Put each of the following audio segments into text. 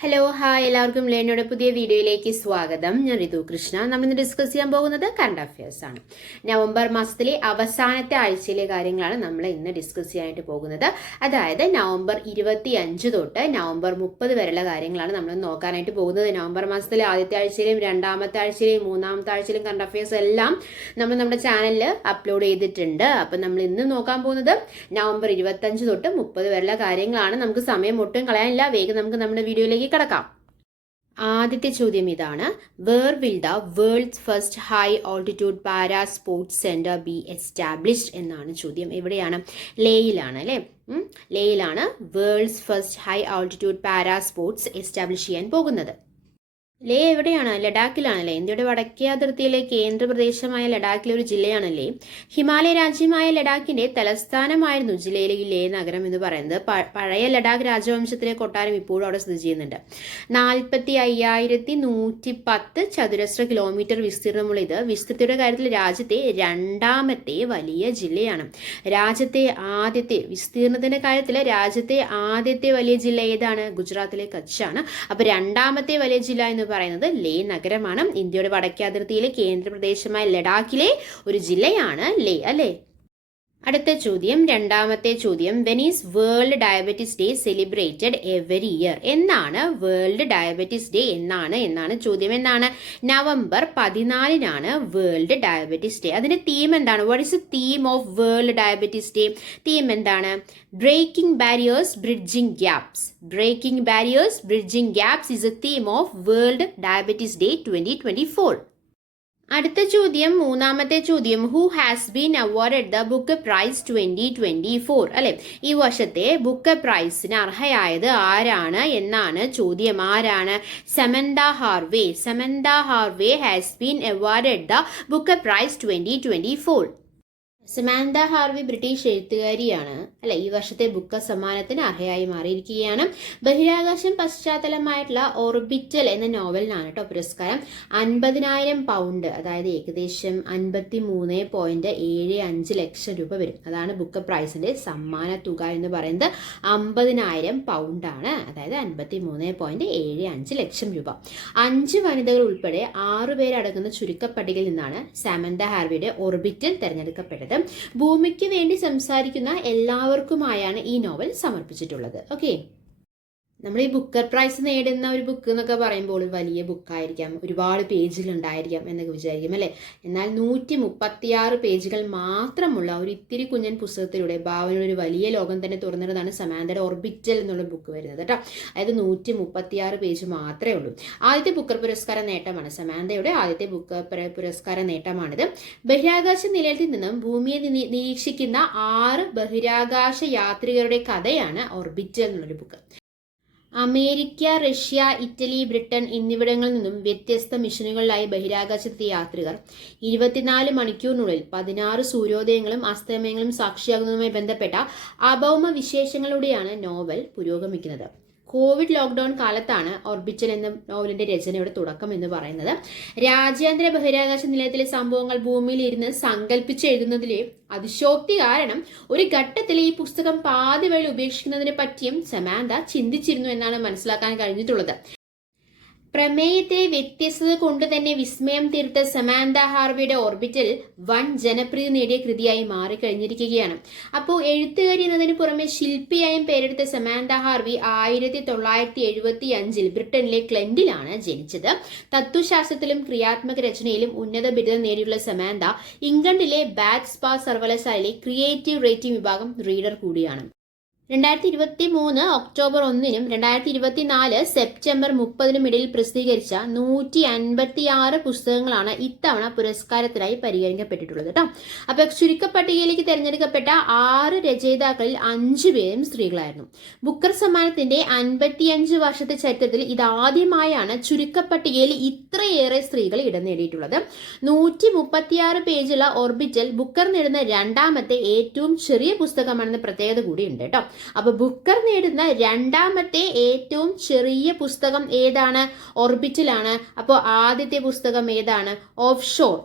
Hello hi എല്ലാവർക്കും ലേണയുടെ പുതിയ വീഡിയോയിലേക്ക് സ്വാഗതം. ഞാൻ ഋതു കൃഷ്ണ. നമ്മളിന്ന് ഡിസ്കസ് ചെയ്യാൻ പോകുന്നത് കറണ്ട് അഫയേഴ്സ് ആണ്. നവംബർ മാസത്തിലെ അവസാനത്തെ ആഴ്ചയിലെ കാര്യങ്ങളാണ് നമ്മൾ ഇന്ന് ഡിസ്കസ് ചെയ്യാനായിട്ട് പോകുന്നത്. അതായത് നവംബർ 25 തൊട്ട് നവംബർ 30 വരെയുള്ള കാര്യങ്ങളാണ് നമ്മൾ നോക്കാനായിട്ട് പോകുന്നത്. നവംബർ മാസത്തിലെ ആദ്യത്തെ ആഴ്ചയിലെയും രണ്ടാമത്തെ ആഴ്ചയിലെയും മൂന്നാമത്തെ ആഴ്ചയിലെയും കറണ്ട് അഫയേഴ്സ് എല്ലാം നമ്മൾ നമ്മുടെ ചാനലിൽ അപ്ലോഡ് ചെയ്തിട്ടുണ്ട്. അപ്പം നമ്മൾ ഇന്ന് നോക്കാൻ പോകുന്നത് നവംബർ 25 തൊട്ട് 30 വരെയുള്ള കാര്യങ്ങളാണ്. നമുക്ക് സമയം ഒട്ടും കളയാനില്ല. വേഗം നമുക്ക് നമ്മുടെ വീഡിയോയിലേക്ക് കിടക്കാം. ആദ്യത്തെ ചോദ്യം ഇതാണ്: where will the world's first high altitude para sports centre be established എന്നാണ് ചോദ്യം. എവിടെയാണ്? ലേയിലാണ് അല്ലേ? ലേയിലാണ് world's first high altitude para sports establish ചെയ്യാൻ പോകുന്നത്. ലേ എവിടെയാണ്? ലഡാക്കിലാണല്ലേ. ഇന്ത്യയുടെ വടക്കേ അതിർത്തിയിലെ കേന്ദ്രപ്രദേശമായ ലഡാക്കിലെ ഒരു ജില്ലയാണല്ലേ. ഹിമാലയ രാജ്യമായ ലഡാക്കിന്റെ തലസ്ഥാനമായിരുന്നു ജില്ലയിലെ ഈ ലേ നഗരം എന്ന് പറയുന്നത്. പഴയ ലഡാക്ക് രാജവംശത്തിലെ കൊട്ടാരം ഇപ്പോഴും അവിടെ സ്ഥിതി ചെയ്യുന്നുണ്ട്. 45,110 ചതുരശ്ര കിലോമീറ്റർ വിസ്തീർണമുള്ള ഇത് വിസ്തൃതിയുടെ കാര്യത്തിൽ രാജ്യത്തെ രണ്ടാമത്തെ വലിയ ജില്ലയാണ്. വിസ്തീർണത്തിന്റെ കാര്യത്തിൽ രാജ്യത്തെ ആദ്യത്തെ വലിയ ജില്ല ഏതാണ്? ഗുജറാത്തിലെ കച്ചാണ്. അപ്പൊ രണ്ടാമത്തെ വലിയ ജില്ല എന്ന് പറയുന്നത് ലേ നഗരമാണ്. ഇന്ത്യയുടെ വടക്കേ അതിർത്തിയിലെ കേന്ദ്രപ്രദേശമായ ലഡാക്കിലെ ഒരു ജില്ലയാണ് ലേ അല്ലേ. അടുത്ത ചോദ്യം, രണ്ടാമത്തെ ചോദ്യം: when is world diabetes day celebrated every year? എന്നാണ് വേൾഡ് ഡയബറ്റീസ് ഡേ? എന്നാണ് ചോദ്യം. എന്നാണ്? November 14 world diabetes day. അതിന്റെ തീം എന്താണ്? What is the theme of world diabetes day? Theme എന്താണ്? Breaking barriers, bridging gaps. Breaking barriers, bridging gaps is the theme of World Diabetes Day 2024. അടുത്ത ചോദ്യം, മൂന്നാമത്തെ ചോദ്യം: who has been awarded the Booker Prize 2024? അല്ലെ, ഈ വർഷത്തെ Booker പ്രൈസിന് അർഹയായത് ആരാണ് എന്നാണ് ചോദ്യം. ആരാണ്? Samantha Harvey. Samantha Harvey has been awarded the Booker Prize 2024. Samantha Harvey British എഴുത്തുകാരിയാണ് അല്ലെ. ഈ വർഷത്തെ ബുക്കർ സമ്മാനത്തിന് അർഹയായി മാറിയിരിക്കുകയാണ്. ബഹിരാകാശം പശ്ചാത്തലമായിട്ടുള്ള ഓർബിറ്റൽ എന്ന നോവലിനാണ് കേട്ടോ പുരസ്കാരം. 50,000 പൗണ്ട്, അതായത് ഏകദേശം 53.75 ലക്ഷം രൂപ വരും. അതാണ് ബുക്കർ പ്രൈസിന്റെ സമ്മാന തുക എന്ന് പറയുന്നത്. 50,000 പൗണ്ടാണ്, അതായത് 53.75 ലക്ഷം രൂപ. 5 വനിതകൾ ഉൾപ്പെടെ 6 പേരടങ്ങുന്ന ചുരുക്കപ്പട്ടികയിൽ നിന്നാണ് സാമന്ത ഹാർവിയുടെ ഓർബിറ്റൽ തെരഞ്ഞെടുക്കപ്പെട്ടത്. ഭൂമിക്ക് വേണ്ടി സംസാരിക്കുന്ന എല്ലാവർക്കുമായാണ് ഈ നോവൽ സമർപ്പിച്ചിട്ടുള്ളത്. ഓക്കെ, നമ്മൾ ഈ ബുക്കർ പ്രൈസ് നേടുന്ന ഒരു ബുക്ക് എന്നൊക്കെ പറയുമ്പോൾ വലിയ ബുക്കായിരിക്കാം, ഒരുപാട് പേജുകൾ ഉണ്ടായിരിക്കാം എന്നൊക്കെ വിചാരിക്കും അല്ലേ. എന്നാൽ 136 പേജുകൾ മാത്രമുള്ള ഒരു ഇത്തിരി കുഞ്ഞൻ പുസ്തകത്തിലൂടെ ഭാവനയുടെ ഒരു വലിയ ലോകം തന്നെ തുറന്നിടുന്നതാണ് സമാന്തയുടെ ഓർബിറ്റൽ എന്നുള്ള ബുക്ക് വരുന്നത് കേട്ടോ. അതായത് 136 പേജ് മാത്രമേ ഉള്ളൂ. ആദ്യത്തെ ബുക്കർ പുരസ്കാര നേട്ടമാണ് സമാന്തയുടെ ആദ്യത്തെ ബുക്കർ പുരസ്കാര നേട്ടമാണിത്. ബഹിരാകാശ നിലയത്തിൽ നിന്നും ഭൂമിയെ നിരീക്ഷിക്കുന്ന 6 ബഹിരാകാശ യാത്രികരുടെ കഥയാണ് ഓർബിറ്റൽ എന്നുള്ളൊരു book. America, Russia, Italy, Britain എന്നിവിടങ്ങളിൽ നിന്നും വ്യത്യസ്ത മിഷനുകളിലായി ബഹിരാകാശത്തെ യാത്രികർ 24 മണിക്കൂറിനുള്ളിൽ 16 സൂര്യോദയങ്ങളും അസ്തമയങ്ങളും സാക്ഷിയാകുന്നതുമായി ബന്ധപ്പെട്ട അഭൗമ വിശേഷങ്ങളിലൂടെയാണ് നോവൽ പുരോഗമിക്കുന്നത്. കോവിഡ് ലോക്ക്ഡൌൺ കാലത്താണ് ഓർബിറ്റൽ എന്ന നോവലിന്റെ രചനയുടെ തുടക്കം എന്ന് പറയുന്നത്. രാജ്യാന്തര ബഹിരാകാശ നിലയത്തിലെ സംഭവങ്ങൾ ഭൂമിയിൽ ഇരുന്ന് സങ്കല്പിച്ച് എഴുതുന്നതിലെ അതിശോക്തി കാരണം ഒരു ഘട്ടത്തിൽ ഈ പുസ്തകം പാതി വഴി ഉപേക്ഷിക്കുന്നതിനെ പറ്റിയും സമാന്ത ചിന്തിച്ചിരുന്നു എന്നാണ് മനസ്സിലാക്കാൻ കഴിഞ്ഞിട്ടുള്ളത്. പ്രമേയത്തെ വ്യത്യസ്തത കൊണ്ട് തന്നെ വിസ്മയം തീർത്ത സമാന്ത ഹാർവിയുടെ ഓർബിറ്റൽ വൻ ജനപ്രീതി നേടിയ കൃതിയായി മാറിക്കഴിഞ്ഞിരിക്കുകയാണ്. അപ്പോൾ എഴുത്തുകാരി എന്നതിന് പുറമെ ശില്പിയായും പേരെടുത്ത സമാന്ത ഹാർവി 1975 ബ്രിട്ടനിലെ ക്ലെന്റിലാണ് ജനിച്ചത്. തത്വശാസ്ത്രത്തിലും ക്രിയാത്മക രചനയിലും ഉന്നത ബിരുദം നേടിയുള്ള സമാന്ത ഇംഗ്ലണ്ടിലെ ബാത്ത് സ്പാ സർവകലാശാലയിലെ ക്രിയേറ്റീവ് റൈറ്റിംഗ് വിഭാഗം റീഡർ കൂടിയാണ്. 2023 ഒക്ടോബർ 1 2024 സെപ്റ്റംബർ 30 ഇടയിൽ പ്രസിദ്ധീകരിച്ച 156 പുസ്തകങ്ങളാണ് ഇത്തവണ പുരസ്കാരത്തിനായി പരിഗണിക്കപ്പെട്ടിട്ടുള്ളത് കേട്ടോ. അപ്പൊ ചുരുക്കപ്പട്ടികയിലേക്ക് തിരഞ്ഞെടുക്കപ്പെട്ട 6 രചയിതാക്കളിൽ 5 പേരും സ്ത്രീകളായിരുന്നു. ബുക്കർ സമ്മാനത്തിന്റെ 55 വർഷത്തെ ചരിത്രത്തിൽ ഇതാദ്യമായാണ് ചുരുക്കപ്പട്ടികയിൽ ഇത്രയേറെ സ്ത്രീകൾ ഇടം നേടിയിട്ടുള്ളത്. 136 പേജുള്ള ഓർബിറ്റൽ ബുക്കർ നേടുന്ന രണ്ടാമത്തെ ഏറ്റവും ചെറിയ പുസ്തകമാണെന്ന പ്രത്യേകത കൂടി ഉണ്ട് കേട്ടോ. അപ്പൊ ബുക്കർ നേടുന്ന രണ്ടാമത്തെ ഏറ്റവും ചെറിയ പുസ്തകം ഏതാണ്? ഓർബിറ്റലാണ്. അപ്പോൾ ആദ്യത്തെ പുസ്തകം ഏതാണ്? ഓഫ് ഷോർ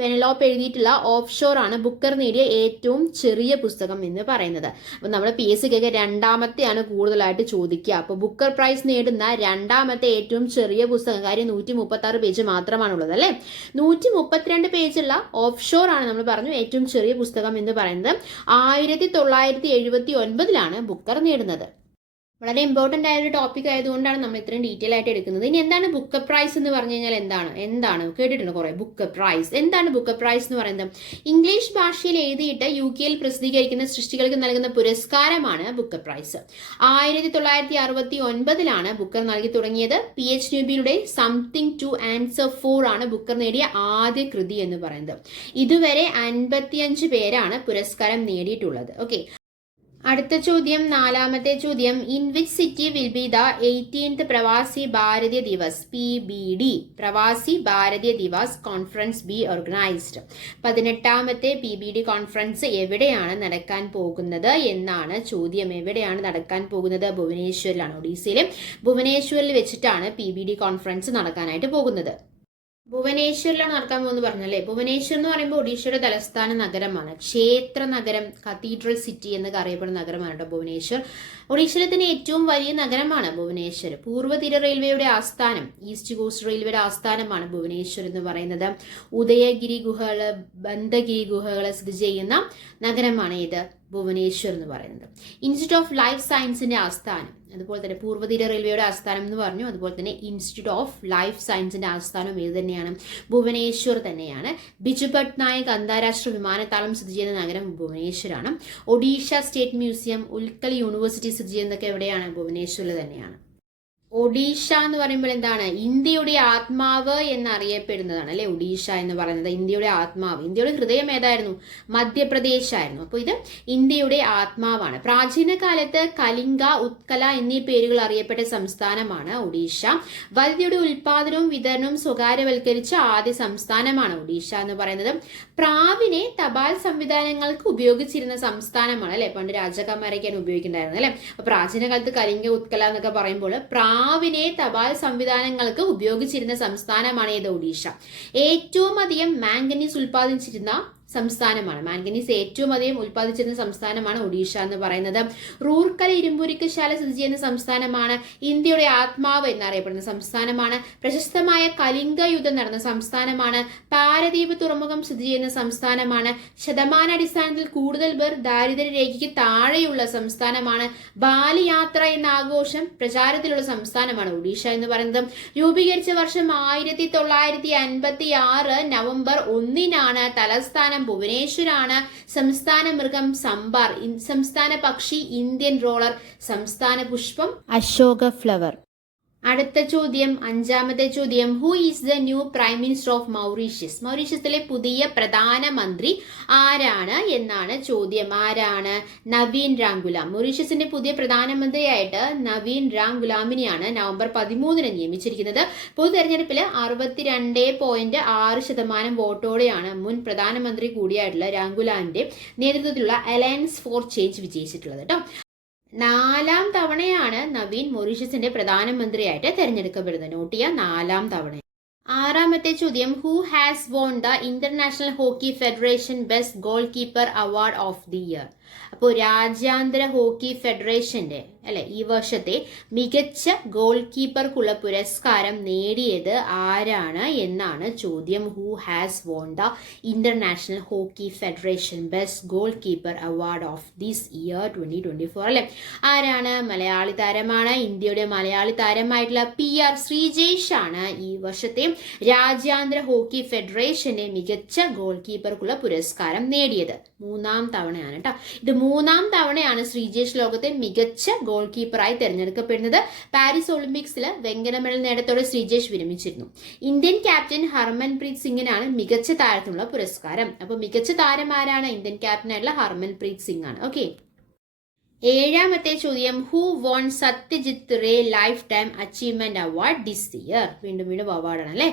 പെനലോപ്പ് എഴുതിയിട്ടുള്ള ഓഫ് ഷോർ ആണ് ബുക്കർ നേടിയ ഏറ്റവും ചെറിയ പുസ്തകം എന്ന് പറയുന്നത്. അപ്പോൾ നമ്മുടെ PSCക്കൊക്കെ രണ്ടാമത്തെയാണ് കൂടുതലായിട്ട് ചോദിക്കുക. അപ്പോൾ ബുക്കർ പ്രൈസ് നേടുന്ന രണ്ടാമത്തെ ഏറ്റവും ചെറിയ പുസ്തകം, കാര്യം 136 പേജ് മാത്രമാണുള്ളത് അല്ലേ. 132 പേജുള്ള ഓഫ് ഷോർ ആണ് നമ്മൾ പറഞ്ഞു ഏറ്റവും ചെറിയ പുസ്തകം എന്ന് പറയുന്നത്. 1979 ബുക്കർ നേടുന്നത്. വളരെ ഇമ്പോർട്ടൻ്റ് ആയ ഒരു ടോപ്പിക് ആയതുകൊണ്ടാണ് നമ്മൾ ഇത്രയും ഡീറ്റെയിൽ ആയിട്ട് എടുക്കുന്നത്. ഇനി എന്താണ് ബുക്കർ പ്രൈസ് എന്ന് പറഞ്ഞു കഴിഞ്ഞാൽ എന്താണ് കേട്ടിട്ടുണ്ട് കുറേ. ബുക്കർ പ്രൈസ് എന്താണ്? ബുക്കർ പ്രൈസ് എന്ന് പറയുന്നത് ഇംഗ്ലീഷ് ഭാഷയിൽ എഴുതിയിട്ട് UK പ്രസിദ്ധീകരിക്കുന്ന സൃഷ്ടികൾക്ക് നൽകുന്ന പുരസ്കാരമാണ് ബുക്കർ പ്രൈസ്. 1969 ബുക്കർ നൽകി തുടങ്ങിയത്. PH ന്യൂബിയുടെ സംതിങ് ടു ആൻസർ ഫോർ ആണ് ബുക്കർ നേടിയ ആദ്യ കൃതി എന്ന് പറയുന്നത്. ഇതുവരെ 55 പേരാണ് പുരസ്കാരം നേടിയിട്ടുള്ളത്. ഓക്കെ, അടുത്ത ചോദ്യം, നാലാമത്തെ ചോദ്യം. In which city will be the 18th Pravasi Bharatiya Divas PBD Pravasi Bharatiya Divas conference be organised? 18ാമത്തെ PBD കോൺഫറൻസ് എവിടെയാണ് നടക്കാൻ പോകുന്നത് എന്നാണ് ചോദ്യം. എവിടെയാണ് നടക്കാൻ പോകുന്നത്? ഭുവനേശ്വറിലാണ്. ഒഡീസയിലെ ഭുവനേശ്വറിൽ വെച്ചിട്ടാണ് PBD കോൺഫറൻസ് നടക്കാനായിട്ട് പോകുന്നത്. ഭുവനേശ്വറിലാണ് നടക്കാൻ പോകുന്നത് പറഞ്ഞല്ലേ. ഭുവനേശ്വർ എന്ന് പറയുമ്പോൾ ഒഡീഷയുടെ തലസ്ഥാന നഗരമാണ്. ക്ഷേത്ര നഗരം, കത്തീഡ്രൽ സിറ്റി എന്നൊക്കെ അറിയപ്പെടുന്ന നഗരമാണ് കേട്ടോ ഭുവനേശ്വർ. ഒഡീഷയിലെ തന്നെ ഏറ്റവും വലിയ നഗരമാണ് ഭുവനേശ്വർ. പൂർവ്വതീര റെയിൽവേയുടെ ആസ്ഥാനം, ഈസ്റ്റ് കോസ്റ്റ് റെയിൽവേയുടെ ആസ്ഥാനമാണ് ഭുവനേശ്വർ എന്ന് പറയുന്നത്. ഉദയഗിരി ഗുഹകള്, ബന്ധഗിരി ഗുഹകള് സ്ഥിതി ചെയ്യുന്ന നഗരമാണ് ഇത് ഭുവനേശ്വർ എന്ന് പറയുന്നത്. ഇൻസ്റ്റിറ്റ്യൂട്ട് ഓഫ് ലൈഫ് സയൻസിന്റെ ആസ്ഥാനം, അതുപോലെ തന്നെ പൂർവ്വതീര റെയിൽവേയുടെ ആസ്ഥാനം എന്ന് പറഞ്ഞു. അതുപോലെ തന്നെ ഇൻസ്റ്റിറ്റ്യൂട്ട് ഓഫ് ലൈഫ് സയൻസിന്റെ ആസ്ഥാനം ഇത് തന്നെയാണ്, ഭുവനേശ്വർ തന്നെയാണ്. ബിജു പട്നായിക് അന്താരാഷ്ട്ര വിമാനത്താവളം സ്ഥിതി ചെയ്യുന്ന നഗരം ഭുവനേശ്വറാണ്. ഒഡീഷ സ്റ്റേറ്റ് മ്യൂസിയം, ഉൽക്കൽ യൂണിവേഴ്സിറ്റി സ്ഥിതി ചെയ്യുന്നതൊക്കെ എവിടെയാണ്? ഭുവനേശ്വറിൽ തന്നെയാണ്. ഒഡീഷ എന്ന് പറയുമ്പോൾ എന്താണ്? ഇന്ത്യയുടെ ആത്മാവ് എന്നറിയപ്പെടുന്നതാണ് അല്ലെ. ഒഡീഷ എന്ന് പറയുന്നത് ഇന്ത്യയുടെ ആത്മാവ്. ഇന്ത്യയുടെ ഹൃദയം ഏതായിരുന്നു? മധ്യപ്രദേശ് ആയിരുന്നു. അപ്പോൾ ഇത് ഇന്ത്യയുടെ ആത്മാവാണ്. പ്രാചീന കാലത്ത് കലിംഗ, ഉത്കല എന്നീ പേരുകൾ അറിയപ്പെട്ട സംസ്ഥാനമാണ് ഒഡീഷ. വൈദ്യുതിയുടെ ഉൽപാദനവും വിതരണവും സ്വകാര്യവൽക്കരിച്ച ആദ്യ സംസ്ഥാനമാണ് ഒഡീഷ എന്ന് പറയുന്നത്. പ്രാവിനെ തപാൽ സംവിധാനങ്ങൾക്ക് ഉപയോഗിച്ചിരുന്ന സംസ്ഥാനമാണ് അല്ലെ. പണ്ട് രാജാക്കന്മാരൊക്കെയാണ് ഉപയോഗിക്കുന്നുണ്ടായിരുന്നത് അല്ലെ. അപ്പൊ പ്രാചീന കാലത്ത് കലിംഗ, ഉത്കല എന്നൊക്കെ പറയുമ്പോൾ പ്രാവിനെ തപാൽ സംവിധാനങ്ങൾക്ക് ഉപയോഗിച്ചിരുന്ന സംസ്ഥാനമാണ് ഏത്? ഒഡീഷ. ഏറ്റവും അധികം മാംഗനീസ് ഉൽപ്പാദിച്ചിരുന്ന സംസ്ഥാനമാണ്. മാംഗനീസ് ഏറ്റവും അധികം ഉൽപ്പാദിച്ചിരുന്ന സംസ്ഥാനമാണ് ഒഡീഷ എന്ന് പറയുന്നത്. റൂർക്കൽ ഇരുമ്പുരുക്കശാല സ്ഥിതി ചെയ്യുന്ന സംസ്ഥാനമാണ്. ഇന്ത്യയുടെ ആത്മാവ് എന്നറിയപ്പെടുന്ന സംസ്ഥാനമാണ്. പ്രശസ്തമായ കലിംഗ യുദ്ധം നടന്ന സംസ്ഥാനമാണ്. പാരദീപ് തുറമുഖം സ്ഥിതി ചെയ്യുന്ന സംസ്ഥാനമാണ്. ശതമാനാടിസ്ഥാനത്തിൽ കൂടുതൽ പേർ ദാരിദ്ര്യരേഖയ്ക്ക് താഴെയുള്ള സംസ്ഥാനമാണ്. ബാലിയാത്ര എന്ന ആഘോഷം പ്രചാരത്തിലുള്ള സംസ്ഥാനമാണ് ഒഡീഷ എന്ന് പറയുന്നത്. രൂപീകരിച്ച വർഷം 1956 നവംബർ 1 തലസ്ഥാനം ഭുവനേശ്വരാണ്. സംസ്ഥാന മൃഗം സംബാർ, സംസ്ഥാന പക്ഷി ഇന്ത്യൻ റോളർ, സംസ്ഥാന പുഷ്പം അശോക ഫ്ലവർ. അടുത്ത ചോദ്യം, അഞ്ചാമത്തെ ചോദ്യം. Who is the new prime minister of Mauritius? മൗറീഷ്യസിലെ പുതിയ പ്രധാനമന്ത്രി ആരാണ് എന്നാണ് ചോദ്യം. ആരാണ്? നവീൻ രാംഗുലാം. മൗറീഷ്യസിന്റെ പുതിയ പ്രധാനമന്ത്രിയായിട്ട് നവീൻ രാംഗുലാമിനെയാണ് നവംബർ 13 നിയമിച്ചിരിക്കുന്നത്. പൊതു തെരഞ്ഞെടുപ്പിൽ 62.6% വോട്ടോടെയാണ് മുൻ പ്രധാനമന്ത്രി കൂടിയായിട്ടുള്ള രാംഗുലാമിന്റെ നേതൃത്വത്തിലുള്ള അലയൻസ് ഫോർ ചേഞ്ച് വിജയിച്ചിട്ടുള്ളത് കേട്ടോ. 4ാം തവണയാണ് നവീൻ മൗറീഷ്യസിന്റെ പ്രധാനമന്ത്രിയായിട്ട് തെരഞ്ഞെടുക്കപ്പെടുന്നത്. നോട്ട് ചെയ്യുക, 4ാം തവണ. ആറാമത്തെ ചോദ്യം. Who has won the international hockey federation best goal keeper award of the year? അപ്പോൾ രാജ്യാന്തര ഹോക്കി ഫെഡറേഷന്റെ അല്ലെ ഈ വർഷത്തെ മികച്ച ഗോൾ കീപ്പർക്കുള്ള പുരസ്കാരം നേടിയത് ആരാണ് എന്നാണ് ചോദ്യം. Who has won the international hockey federation best goal keeper award of this year 2024 അല്ലെ. ആരാണ്? മലയാളി താരമാണ്. ഇന്ത്യയുടെ മലയാളി താരമായിട്ടുള്ള PR ശ്രീജേഷ് ആണ് ഈ വർഷത്തെ രാജ്യാന്തര ഹോക്കി ഫെഡറേഷന്റെ മികച്ച ഗോൾ കീപ്പർക്കുള്ള പുരസ്കാരം നേടിയത്. 3ാം തവണയാണ് കേട്ടോ. ഇത് 3ാം തവണയാണ് ശ്രീജേഷ് ലോകത്തെ മികച്ച ഗോൾ കീപ്പറായി തെരഞ്ഞെടുക്കപ്പെടുന്നത്. പാരീസ് ഒളിമ്പിക്സിൽ വെങ്കല മെഡൽ നേട്ടത്തോടെ ശ്രീജേഷ് വിരമിച്ചിരുന്നു. ഇന്ത്യൻ ക്യാപ്റ്റൻ ഹർമൻപ്രീത് സിംഗിനാണ് മികച്ച താരത്തിനുള്ള പുരസ്കാരം. അപ്പൊ മികച്ച താരം ആരാണ്? ഇന്ത്യൻ ക്യാപ്റ്റനായിട്ടുള്ള ഹർമൻപ്രീത് സിംഗ് ആണ്. ഓക്കെ, ഏഴാമത്തെ ചോദ്യം. Who won Satyajit Ray lifetime achievement award this year? വീണ്ടും അവാർഡാണ് അല്ലെ.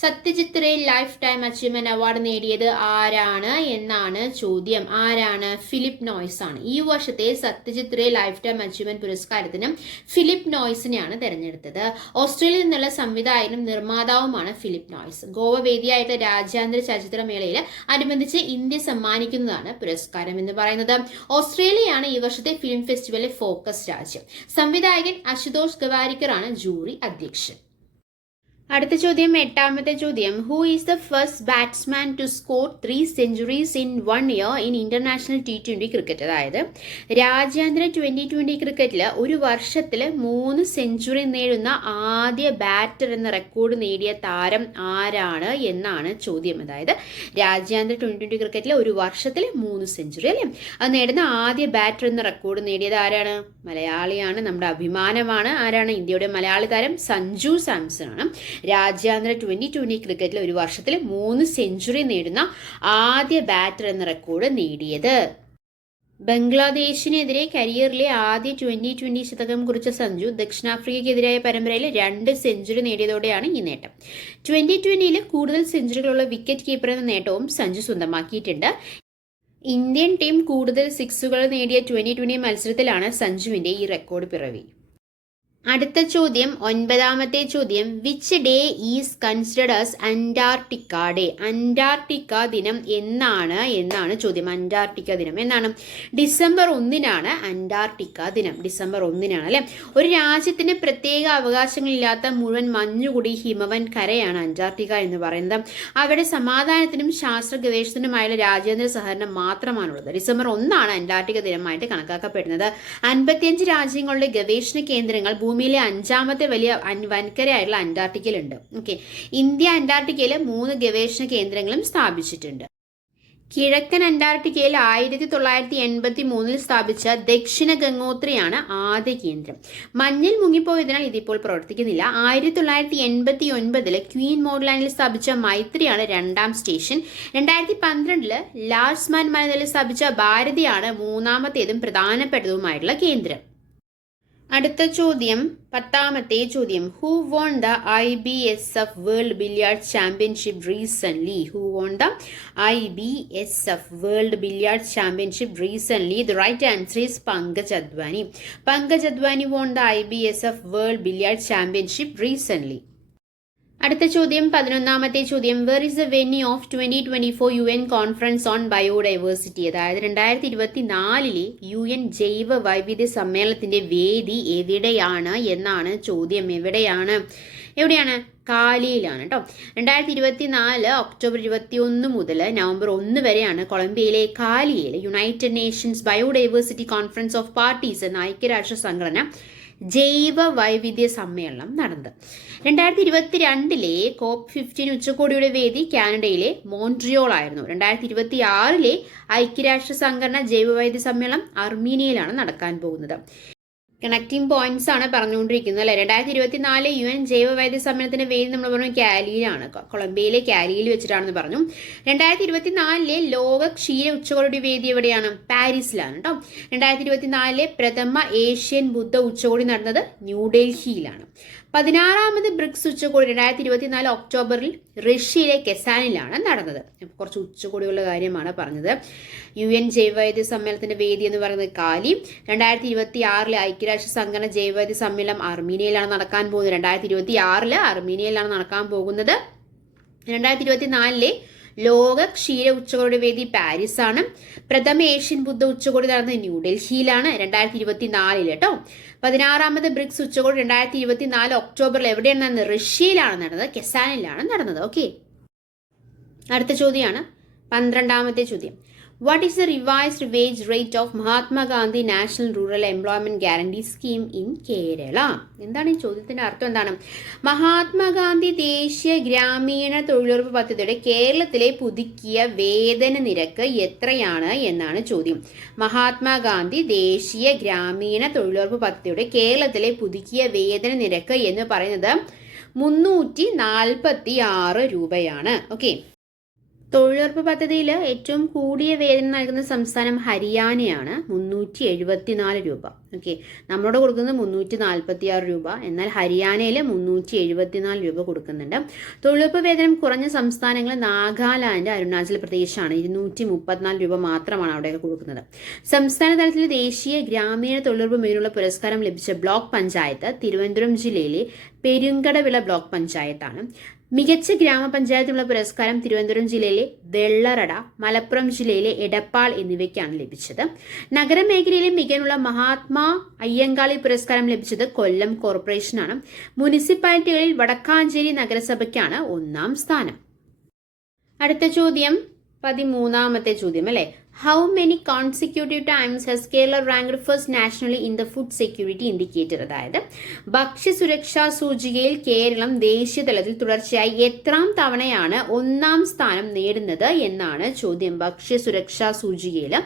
Satyajit Ray lifetime achievement award നേടിയത് ആരാണ് എന്നാണ് ചോദ്യം. ആരാണ്? ഫിലിപ്പ് നോയ്സ് ആണ്. ഈ വർഷത്തെ Satyajit Ray lifetime achievement പുരസ്കാരത്തിന് ഫിലിപ്പ് നോയ്സിനെയാണ് തെരഞ്ഞെടുത്തത്. ഓസ്ട്രേലിയയിൽ നിന്നുള്ള സംവിധായകനും നിർമ്മാതാവുമാണ് ഫിലിപ്പ് നോയ്സ്. ഗോവ വേദിയായിട്ട് രാജ്യാന്തര ചലച്ചിത്രമേളയിൽ അനുബന്ധിച്ച് ഇന്ത്യ സമ്മാനിക്കുന്നതാണ് പുരസ്കാരം എന്ന് പറയുന്നത്. ഓസ്ട്രേലിയയാണ് ഈ വർഷത്തെ ഫിലിം ഫെസ്റ്റിവലിലെ ഫോക്കസ് രാജ്യം. സംവിധായകൻ അശുതോഷ് ഗവാരിക്കർ ആണ് ജൂറി അധ്യക്ഷൻ. അടുത്ത ചോദ്യം, എട്ടാമത്തെ ചോദ്യം. Who is the first batsman to score 3 centuries in 1 year in international T20 cricket? അതായത് രാജ്യാന്തര 2020 ക്രിക്കറ്റിൽ ഒരു വർഷത്തിൽ 3 സെഞ്ചുറി നേടുന്ന ആദ്യ ബാറ്റർ എന്ന റെക്കോർഡ് നേടിയ താരം ആരാണ് എന്നാണ് ചോദ്യം. അതായത് രാജ്യാന്തര 2020 ക്രിക്കറ്റിൽ ഒരു വർഷത്തിൽ 3 സെഞ്ചുറി അല്ലേ, അത് നേടുന്ന ആദ്യ ബാറ്റർ എന്ന റെക്കോർഡ് നേടിയത് ആരാണ്? മലയാളിയാണ്, നമ്മുടെ അഭിമാനമാണ്. ആരാണ്? ഇന്ത്യയുടെ മലയാളി താരം സഞ്ജു സാംസൺ ആണ്. രാജ്യാന്തര 2020 ക്രിക്കറ്റിൽ ഒരു വർഷത്തിൽ 3 സെഞ്ചുറി നേടുന്ന ആദ്യ ബാറ്റർ എന്ന റെക്കോർഡ് നേടിയത്. ബംഗ്ലാദേശിനെതിരെ കരിയറിലെ ആദ്യ 2020 ശതകം കുറിച്ച സഞ്ജു ദക്ഷിണാഫ്രിക്കയ്ക്കെതിരായ പരമ്പരയിൽ 2 സെഞ്ചുറി നേടിയതോടെയാണ് ഈ നേട്ടം. 2020-ൽ കൂടുതൽ സെഞ്ചുറികളുള്ള വിക്കറ്റ് കീപ്പർ എന്ന നേട്ടവും സഞ്ജു സ്വന്തമാക്കിയിട്ടുണ്ട്. ഇന്ത്യൻ ടീം കൂടുതൽ സിക്സുകൾ നേടിയ 2020 മത്സരത്തിലാണ് സഞ്ജുവിന്റെ ഈ റെക്കോർഡ് പിറവി. അടുത്ത ചോദ്യം, 9ാമത്തെ ചോദ്യം. Which day is considered as Antarctica day? Antarctica ദിനം എന്നാണ് ചോദ്യം. അന്റാർട്ടിക്ക ദിനം എന്നാണ്? ഡിസംബർ 1-നാണ് അന്റാർട്ടിക്ക ദിനം. ഡിസംബർ 1-നാണ് അല്ലെ. ഒരു രാജ്യത്തിന് പ്രത്യേക അവകാശങ്ങളില്ലാത്ത മുഴുവൻ മഞ്ഞുകൂടി ഹിമവൻ കരയാണ് അന്റാർട്ടിക്ക എന്ന് പറയുന്നത്. അവിടെ സമാധാനത്തിനും ശാസ്ത്ര ഗവേഷണത്തിനുമായുള്ള രാജ്യാന്തര സഹകരണം മാത്രമാണുള്ളത്. ഡിസംബർ 1-നാണ് അന്റാർട്ടിക്ക ദിനമായിട്ട് കണക്കാക്കപ്പെടുന്നത്. 55 രാജ്യങ്ങളുടെ ഗവേഷണ കേന്ദ്രങ്ങൾ ഭൂമിയിലെ 5ാമത്തെ വലിയ വൻകരയായിട്ടുള്ള അന്റാർട്ടിക്കയിലുണ്ട്. ഓക്കെ, ഇന്ത്യ അന്റാർട്ടിക്കയിൽ 3 ഗവേഷണ കേന്ദ്രങ്ങളും സ്ഥാപിച്ചിട്ടുണ്ട്. കിഴക്കൻ അന്റാർട്ടിക്കയിൽ 1983-ൽ സ്ഥാപിച്ച ദക്ഷിണ ഗംഗോത്രിയാണ് ആദ്യ കേന്ദ്രം. മഞ്ഞിൽ മുങ്ങിപ്പോയതിനാൽ ഇതിപ്പോൾ പ്രവർത്തിക്കുന്നില്ല. 1989-ൽ ക്വീൻ മോഡ്ലാൻഡിൽ സ്ഥാപിച്ച മൈത്രിയാണ് 2ാം സ്റ്റേഷൻ. 2012-ൽ ലാർസ്മാൻ മലനിരയിൽ സ്ഥാപിച്ച ഭാരതിയാണ് 3ാമത്തേതും പ്രധാനപ്പെട്ടതുമായിട്ടുള്ള കേന്ദ്രം. അടുത്ത ചോദ്യം, 10ാമത്തെ ചോദ്യം. Who won the IBSF world billiard championship recent? Who won the IBSF world billiard championship recent? The right answer is Pankaj Advani. Pankaj Advani won the IBSF world billiard championship recent. അടുത്ത ചോദ്യം, 11ാമത്തെ ചോദ്യം. Where is the venue of 2024 UN conference on biodiversity? അതായത് 2024-ലെ UN ജൈവ വൈവിധ്യ സമ്മേളനത്തിന്റെ വേദി എവിടെയാണ് എന്നാണ് ചോദ്യം. എവിടെയാണ്? കാലിയിലാണ് കേട്ടോ. 2024 ഒക്ടോബർ 21 മുതൽ നവംബർ 1 വരെയാണ് കൊളംബിയയിലെ കാലിയിൽ United Nations biodiversity conference of parties എന്ന ഐക്യരാഷ്ട്ര സംഘടന ജൈവ വൈവിധ്യ സമ്മേളനം നടന്നത്. 2022-ലെ COP15 ഉച്ചകോടിയുടെ വേദി കാനഡയിലെ മോൺട്രിയോൾ ആയിരുന്നു. 2026-ലെ ഐക്യരാഷ്ട്ര സംഘടന ജൈവവൈവിധ്യ സമ്മേളനം അർമീനിയയിലാണ് നടക്കാൻ പോകുന്നത്. കണക്റ്റിംഗ് പോയിന്റ്സ് ആണ് പറഞ്ഞുകൊണ്ടിരിക്കുന്നത് അല്ലെ. 2024 UN ജൈവവൈവിധ്യ സമ്മേളനത്തിന്റെ വേദി നമ്മൾ പറഞ്ഞു കാലിയിലാണ്, കൊളംബിയയിലെ കാലിയിൽ വെച്ചിട്ടാണെന്ന് പറഞ്ഞു. 2024-ലെ ലോക ക്ഷീര ഉച്ചകോടിയുടെ വേദി എവിടെയാണ്? പാരീസിലാണ് കേട്ടോ. 2024-ലെ പ്രഥമ ഏഷ്യൻ ബുദ്ധ ഉച്ചകോടി നടന്നത് ന്യൂഡൽഹിയിലാണ്. 16ാമത് ബ്രിക്സ് ഉച്ചകോടി 2024 ഒക്ടോബറിൽ റഷ്യയിലെ കെസാനിലാണ് നടന്നത്. കുറച്ച് ഉച്ചകോടികളുടെ കാര്യമാണ് പറഞ്ഞത്. UN ജൈവവൈവിധ്യ സമ്മേളനത്തിന്റെ വേദി എന്ന് പറയുന്നത് കാലി. 2026-ലെ ഐക്യരാഷ്ട്ര സംഘടന ജൈവവൈവിധ്യ സമ്മേളനം അർമീനിയയിലാണ് നടക്കാൻ പോകുന്നത്. 2026-ൽ അർമീനിയയിലാണ് നടക്കാൻ പോകുന്നത്. 2024-ലെ ലോക ക്ഷീര ഉച്ചകോടിയുടെ വേദി പാരീസ് ആണ്. പ്രഥമ ഏഷ്യൻ ബുദ്ധ ഉച്ചകോടി നടന്നത് ന്യൂഡൽഹിയിലാണ് 2024-ൽ കേട്ടോ. 16ാമത് ബ്രിക്സ് ഉച്ചകോടി 2024 ഒക്ടോബറിൽ എവിടെയാണ് നടന്നത്? റഷ്യയിലാണ് നടന്നത്, കെസാനിലാണ് നടന്നത്. ഓക്കെ, അടുത്ത ചോദ്യമാണ് 12ാമത്തെ ചോദ്യം. What is the revised wage rate of Mahatma Gandhi national rural employment guarantee scheme in Kerala? എന്താണ് ഈ ചോദ്യത്തിന്റെ അർത്ഥം? എന്താണ്? മഹാത്മാഗാന്ധി ദേശീയ ഗ്രാമീണ തൊഴിലുറപ്പ് പദ്ധതിയുടെ കേരളത്തിലെ പുതുക്കിയ വേതന നിരക്ക് എത്രയാണ് എന്നാണ് ചോദ്യം. മഹാത്മാഗാന്ധി ദേശീയ ഗ്രാമീണ തൊഴിലുറപ്പ് പദ്ധതിയുടെ കേരളത്തിലെ പുതുക്കിയ വേതന നിരക്ക് എന്ന് പറയുന്നത് 346 രൂപയാണ്. ഓക്കെ, തൊഴിലുറപ്പ് പദ്ധതിയിൽ ഏറ്റവും കൂടിയ വേതനം നൽകുന്ന സംസ്ഥാനം ഹരിയാനയാണ്, 374 രൂപ. ഓക്കെ, നമ്മളോട് കൊടുക്കുന്നത് 346 രൂപ, എന്നാൽ ഹരിയാനയിൽ 374 രൂപ കൊടുക്കുന്നുണ്ട്. തൊഴിലുറപ്പ് വേതനം കുറഞ്ഞ സംസ്ഥാനങ്ങൾ നാഗാലാൻഡ്, അരുണാചൽ പ്രദേശാണ്. 234 രൂപ മാത്രമാണ് അവിടെയൊക്കെ കൊടുക്കുന്നത്. സംസ്ഥാന തലത്തിൽ ദേശീയ ഗ്രാമീണ തൊഴിലുറപ്പ് മേലുള്ള പുരസ്കാരം ലഭിച്ച ബ്ലോക്ക് പഞ്ചായത്ത് തിരുവനന്തപുരം ജില്ലയിലെ പെരുങ്കടവിള ബ്ലോക്ക് പഞ്ചായത്താണ്. മികച്ച ഗ്രാമപഞ്ചായത്തിനുള്ള പുരസ്കാരം തിരുവനന്തപുരം ജില്ലയിലെ വെള്ളറട, മലപ്പുറം ജില്ലയിലെ എടപ്പാൾ എന്നിവയ്ക്കാണ് ലഭിച്ചത്. നഗരമേഖലയിലെ മികവിനുള്ള മഹാത്മാ അയ്യങ്കാളി പുരസ്കാരം ലഭിച്ചത് കൊല്ലം കോർപ്പറേഷനാണ്. മുനിസിപ്പാലിറ്റികളിൽ വടക്കാഞ്ചേരി നഗരസഭയ്ക്കാണ് 1ാം സ്ഥാനം. അടുത്ത ചോദ്യം 13ാമത്തെ ചോദ്യം അല്ലേ. How many consecutive times has Kerala ranked first nationally in the food security indicator? അതായത് ഭക്ഷ്യസുരക്ഷാ സൂചികയിൽ കേരളം ദേശീയ തലത്തിൽ തുടർച്ചയായി എത്രാം തവണയാണ് 1ാം സ്ഥാനം നേടുന്നത് എന്നാണ് ചോദ്യം. ഭക്ഷ്യസുരക്ഷാ സൂചികയിൽ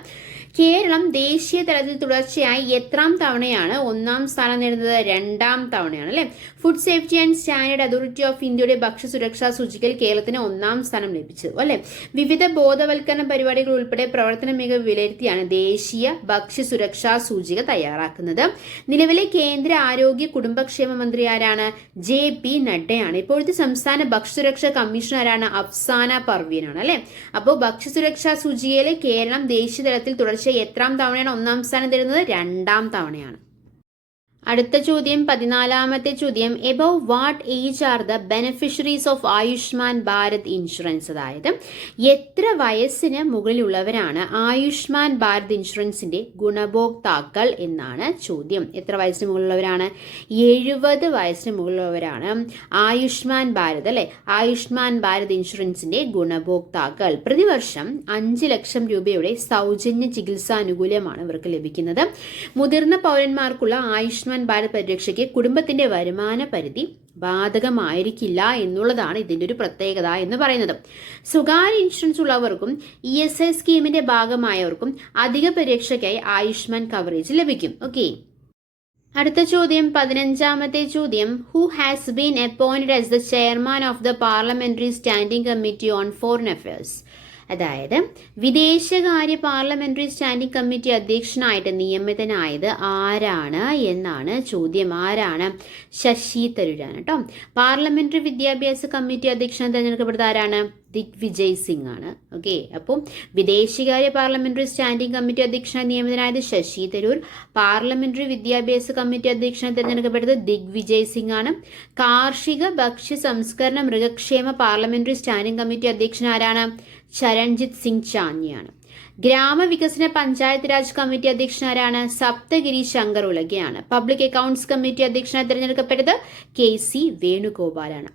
കേരളം ദേശീയ തലത്തിൽ തുടർച്ചയായി എത്രാം തവണയാണ് 1ാം സ്ഥാനം നേടുന്നത്? 2ാം തവണയാണ് അല്ലെ. Food safety and standard authority of ഇന്ത്യയുടെ ഭക്ഷ്യസുരക്ഷാ സൂചികയിൽ കേരളത്തിന് 1ാം സ്ഥാനം ലഭിച്ചത് അല്ലെ. വിവിധ ബോധവൽക്കരണ പരിപാടികൾ ഉൾപ്പെടെ പ്രവർത്തന മികവ് വിലയിരുത്തിയാണ് ദേശീയ ഭക്ഷ്യസുരക്ഷാ സൂചിക തയ്യാറാക്കുന്നത്. നിലവിലെ കേന്ദ്ര ആരോഗ്യ കുടുംബക്ഷേമ മന്ത്രി ആരാണ്? JP നഡ്ഡയാണ്. ഇപ്പോഴത്തെ സംസ്ഥാന ഭക്ഷ്യസുരക്ഷാ കമ്മീഷണർ ആരാണ്? അഫ്സാന പർവീനാണ് അല്ലെ. അപ്പോൾ ഭക്ഷ്യസുരക്ഷാ സൂചികയിൽ കേരളം ദേശീയ തലത്തിൽ തുടർച്ച എത്രാം തവണയാണ് 1ാം സ്ഥാനം തരുന്നത്? 2ാം തവണയാണ്. അടുത്ത ചോദ്യം 14ാമത്തെ ചോദ്യം. Above what age are the beneficiaries of Ayushman Bharat insurance? അതായത് എത്ര വയസ്സിന് മുകളിലുള്ളവരാണ് ആയുഷ്മാൻ ഭാരത് ഇൻഷുറൻസിന്റെ ഗുണഭോക്താക്കൾ എന്നാണ് ചോദ്യം. എത്ര വയസ്സിന് മുകളിലുള്ളവരാണ്? 70 വയസ്സിന് മുകളിലുള്ളവരാണ് ആയുഷ്മാൻ ഭാരത് അല്ലെ. ആയുഷ്മാൻ ഭാരത് ഇൻഷുറൻസിന്റെ ഗുണഭോക്താക്കൾ. പ്രതിവർഷം 5 ലക്ഷം രൂപയുടെ സൗജന്യ ചികിത്സാനുകൂല്യമാണ് ഇവർക്ക് ലഭിക്കുന്നത്. മുതിർന്ന പൗരന്മാർക്കുള്ള ആയുഷ്മാൻ ഭാരത് പരിരക്ഷയ്ക്ക് കുടുംബത്തിന്റെ വരുമാന പരിധി ബാധകമായിരിക്കില്ല എന്നുള്ളതാണ് ഇതിന്റെ ഒരു പ്രത്യേകത എന്ന് പറയുന്നത്. സ്വകാര്യ ഇൻഷുറൻസ് ഉള്ളവർക്കും ESI സ്കീമിന്റെ ഭാഗമായവർക്കും അധിക പരിരക്ഷയ്ക്കായി ആയുഷ്മാൻ കവറേജ് ലഭിക്കും. ഓക്കെ, അടുത്ത ചോദ്യം 15ാമത്തെ ചോദ്യം. Who has been appointed as the chairman of the parliamentary standing committee on foreign affairs? അതായത് വിദേശകാര്യ പാർലമെന്ററി സ്റ്റാൻഡിംഗ് കമ്മിറ്റി അധ്യക്ഷനായിട്ട് നിയമിതനായത് ആരാണ് എന്നാണ് ചോദ്യം. ആരാണ്? ശശി തരൂരാണ് കേട്ടോ. പാർലമെന്ററി വിദ്യാഭ്യാസ കമ്മിറ്റി അധ്യക്ഷനായി തിരഞ്ഞെടുക്കപ്പെട്ടത് ആരാണ്? ദിഗ്വിജയ് സിംഗ് ആണ്. ഓക്കെ, അപ്പം വിദേശകാര്യ പാർലമെന്ററി സ്റ്റാൻഡിംഗ് കമ്മിറ്റി അധ്യക്ഷനായി നിയമിതനായത് ശശി തരൂർ. പാർലമെന്ററി വിദ്യാഭ്യാസ കമ്മിറ്റി അധ്യക്ഷനായി തിരഞ്ഞെടുക്കപ്പെട്ടത് ദിഗ്വിജയ് സിംഗ് ആണ്. കാർഷിക ഭക്ഷ്യ സംസ്കരണ മൃഗക്ഷേമ പാർലമെന്ററി സ്റ്റാൻഡിംഗ് കമ്മിറ്റി അധ്യക്ഷൻ ആരാണ്? ചരൺജിത് സിംഗ് ചാന്നിയാണ്. ഗ്രാമവികസന പഞ്ചായത്ത് രാജ് കമ്മിറ്റി അധ്യക്ഷനാരാണ്? സപ്തഗിരി ശങ്കർ ഉലഗയാണ്. പബ്ലിക് അക്കൗണ്ട്സ് കമ്മിറ്റി അധ്യക്ഷനായി തിരഞ്ഞെടുക്കപ്പെട്ടത് KC വേണുഗോപാലാണ്.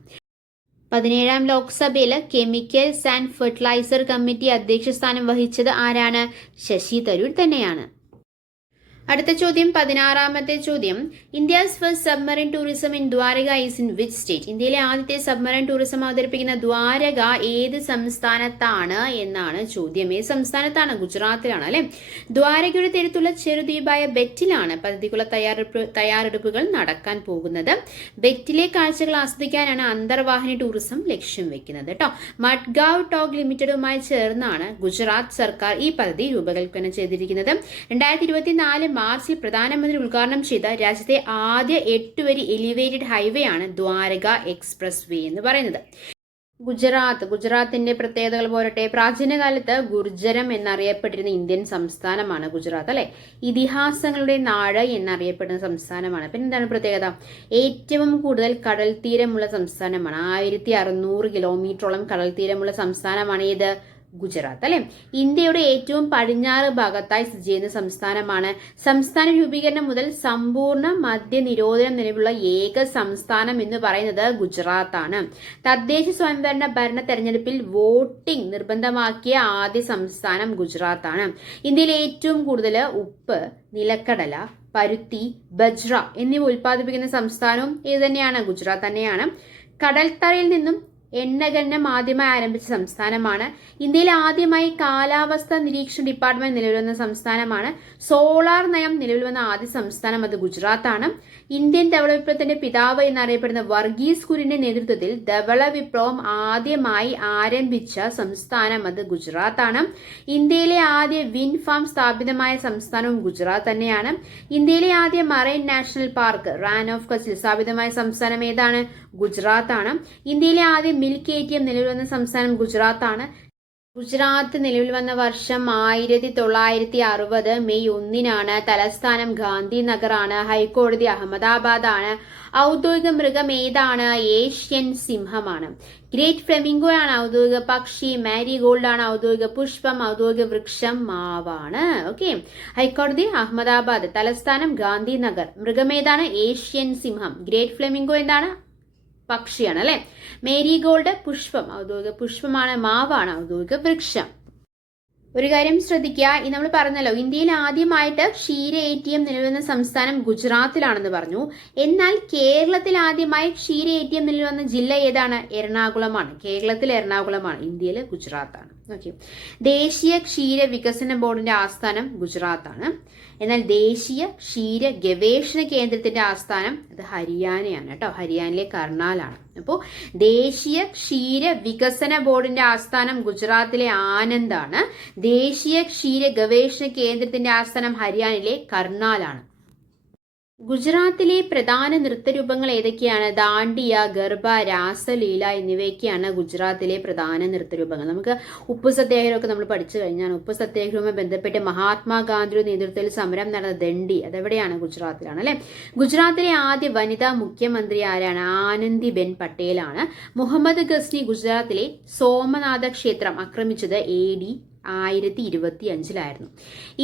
17ാം ലോക്സഭയിൽ കെമിക്കൽസ് ആൻഡ് ഫെർട്ടിലൈസർ കമ്മിറ്റി അധ്യക്ഷ സ്ഥാനം വഹിച്ചത് ആരാണ്? ശശി തരൂർ തന്നെയാണ്. അടുത്ത ചോദ്യം 16ാമത്തെ ചോദ്യം. India's first submarine tourism in Dwarka is in which state? ഇന്ത്യയിലെ ആദ്യത്തെ സബ്മറൈൻ ടൂറിസം അവതരിപ്പിക്കുന്ന ദ്വാരക ഏത് സംസ്ഥാനത്താണ് എന്നാണ് ചോദ്യം. ഏത് സംസ്ഥാനത്താണ്? ഗുജറാത്തിലാണ് അല്ലെ. ദ്വാരകയുടെ തീരത്തുള്ള ചെറുദ്വീപായ ബെറ്റിലാണ് പദ്ധതിക്കുള്ള തയ്യാറെടുപ്പുകൾ നടക്കാൻ പോകുന്നത്. ബെറ്റിലെ കാഴ്ചകൾ ആസ്വദിക്കാനാണ് അന്തർവാഹിനി ടൂറിസം ലക്ഷ്യം വെക്കുന്നത് കേട്ടോ. മഡ്ഗാവ് ടോഗ് ലിമിറ്റഡുമായി ചേർന്നാണ് ഗുജറാത്ത് സർക്കാർ ഈ പദ്ധതി രൂപകൽപ്പന ചെയ്തിരിക്കുന്നത്. 2024 മാർച്ചിൽ പ്രധാനമന്ത്രി ഉദ്ഘാടനം ചെയ്ത രാജ്യത്തെ ആദ്യ 8 വരി എലിവേറ്റഡ് ഹൈവേ ആണ് ദ്വാരക എക്സ്പ്രസ് വേ എന്ന് പറയുന്നത്. ഗുജറാത്തിന്റെ പ്രത്യേകതകൾ പോരട്ടെ. പ്രാചീന കാലത്ത് ഗുർജരം എന്നറിയപ്പെട്ടിരുന്ന ഇന്ത്യൻ സംസ്ഥാനമാണ് ഗുജറാത്ത് അല്ലെ. ഇതിഹാസങ്ങളുടെ നാട് എന്നറിയപ്പെടുന്ന സംസ്ഥാനമാണ്. പിന്നെ എന്താണ് പ്രത്യേകത? ഏറ്റവും കൂടുതൽ കടൽ തീരമുള്ള സംസ്ഥാനമാണ്. 1600 കിലോമീറ്ററോളം കടൽ തീരമുള്ള സംസ്ഥാനമാണ് ഏത്? ഗുജറാത്ത് അല്ലെ. ഇന്ത്യയുടെ ഏറ്റവും പടിഞ്ഞാറ് ഭാഗത്തായി സ്ഥിതി ചെയ്യുന്ന സംസ്ഥാനമാണ്. സംസ്ഥാന രൂപീകരണം മുതൽ സമ്പൂർണ്ണ മദ്യനിരോധനം നിലവിലുള്ള ഏക സംസ്ഥാനം എന്ന് പറയുന്നത് ഗുജറാത്താണ്. തദ്ദേശ സ്വയംഭരണ ഭരണ തെരഞ്ഞെടുപ്പിൽ വോട്ടിംഗ് നിർബന്ധമാക്കിയ ആദ്യ സംസ്ഥാനം ഗുജറാത്താണ്. ഇന്ത്യയിൽ ഏറ്റവും കൂടുതൽ ഉപ്പ്, നിലക്കടല, പരുത്തി, ബജ്ര എന്നിവ ഉൽപ്പാദിപ്പിക്കുന്ന സംസ്ഥാനവും ഇത് തന്നെയാണ്, ഗുജറാത്ത് തന്നെയാണ്. കടൽത്തറയിൽ നിന്നും എണ്ണഖനനം ആദ്യമായി ആരംഭിച്ച സംസ്ഥാനമാണ്. ഇന്ത്യയിൽ ആദ്യമായി കാലാവസ്ഥാ നിരീക്ഷണ ഡിപ്പാർട്ട്മെന്റ് നിലവിൽ വന്ന സംസ്ഥാനമാണ്. സോളാർ നയം നിലവിൽ വന്ന ആദ്യ സംസ്ഥാനം അത് ഗുജറാത്താണ്. ഇന്ത്യൻ ധവള വിപ്ലവത്തിന്റെ പിതാവ് എന്നറിയപ്പെടുന്ന വർഗീസ് കുര്യന്റെ നേതൃത്വത്തിൽ ധവള വിപ്ലവം ആദ്യമായി ആരംഭിച്ച സംസ്ഥാനം അത് ഗുജറാത്താണ്. ഇന്ത്യയിലെ ആദ്യ വിൻഡ് ഫാം സ്ഥാപിതമായ സംസ്ഥാനവും ഗുജറാത്ത് തന്നെയാണ്. ഇന്ത്യയിലെ ആദ്യ marine national park Rann of കച്ചിൽ സ്ഥാപിതമായ സംസ്ഥാനം ഏതാണ്? ഗുജറാത്താണ്. ഇന്ത്യയിലെ ആദ്യ മിൽക്ക് ATM നിലവിൽ വന്ന സംസ്ഥാനം ഗുജറാത്താണ്. ഗുജറാത്ത് നിലവിൽ വന്ന വർഷം 1960 മെയ് 1 തലസ്ഥാനം ഗാന്ധിനഗറാണ്. ഹൈക്കോടതി അഹമ്മദാബാദാണ്. ഔദ്യോഗിക മൃഗം ഏതാണ്? ഏഷ്യൻ സിംഹമാണ്. ഗ്രേറ്റ് ഫ്ലെമിംഗോ ആണ് ഔദ്യോഗിക പക്ഷി. മാരിഗോൾഡ് ആണ് ഔദ്യോഗിക പുഷ്പം. ഔദ്യോഗിക വൃക്ഷം മാവാണ്. ഓക്കെ, ഹൈക്കോടതി അഹമ്മദാബാദ്, തലസ്ഥാനം ഗാന്ധിനഗർ. മൃഗം ഏതാണ്? ഏഷ്യൻ സിംഹം. ഗ്രേറ്റ് ഫ്ലെമിംഗോ എന്താണ്? പക്ഷിയാണ് അല്ലെ. മേരിഗോൾഡ് പുഷ്പം, ഔദ്യോഗിക പുഷ്പമാണ്. മാവാണ് ഔദ്യോഗിക വൃക്ഷം. ഒരു കാര്യം ശ്രദ്ധിക്കുക, ഈ നമ്മൾ പറഞ്ഞല്ലോ ഇന്ത്യയിൽ ആദ്യമായിട്ട് ക്ഷീര ATM നിലവിൽ വന്ന സംസ്ഥാനം ഗുജറാത്തിലാണെന്ന് പറഞ്ഞു. എന്നാൽ കേരളത്തിൽ ആദ്യമായി ക്ഷീര ATM നിലവിൽ വന്ന ജില്ല ഏതാണ്? എറണാകുളമാണ്. കേരളത്തിൽ എറണാകുളമാണ്, ഇന്ത്യയിൽ ഗുജറാത്താണ്. ഓക്കെ, ദേശീയ ക്ഷീര വികസന ബോർഡിന്റെ ആസ്ഥാനം ഗുജറാത്താണ്. എന്നാൽ ദേശീയ ക്ഷീര ഗവേഷണ കേന്ദ്രത്തിന്റെ ആസ്ഥാനം അത് ഹരിയാനയാണ് കേട്ടോ. ഹരിയാനയിലെ കർണാലാണ്. അപ്പോൾ ദേശീയ ക്ഷീര വികസന ബോർഡിന്റെ ആസ്ഥാനം ഗുജറാത്തിലെ ആനന്ദാണ്. ദേശീയ ക്ഷീര ഗവേഷണ കേന്ദ്രത്തിന്റെ ആസ്ഥാനം ഹരിയാനയിലെ കർണാലാണ്. ഗുജറാത്തിലെ പ്രധാന നൃത്തരൂപങ്ങൾ ഏതൊക്കെയാണ്? ദാണ്ടിയ, ഗർഭ, രാസലീല എന്നിവയൊക്കെയാണ് ഗുജറാത്തിലെ പ്രധാന നൃത്തരൂപങ്ങൾ. നമുക്ക് ഉപ്പു സത്യാഗ്രഹമൊക്കെ നമ്മൾ പഠിച്ചു കഴിഞ്ഞാൽ ഉപ്പു സത്യാഗ്രഹവുമായി ബന്ധപ്പെട്ട് മഹാത്മാഗാന്ധിയുടെ നേതൃത്വത്തിൽ സമരം നടന്ന ദണ്ഡി അതെവിടെയാണ്? ഗുജറാത്തിലാണ് അല്ലെ. ഗുജറാത്തിലെ ആദ്യ വനിതാ മുഖ്യമന്ത്രി ആരാണ്? ആനന്ദിബെൻ പട്ടേലാണ്. മുഹമ്മദ് ഗസ്നി ഗുജറാത്തിലെ സോമനാഥ ക്ഷേത്രം ആക്രമിച്ചത് AD 1025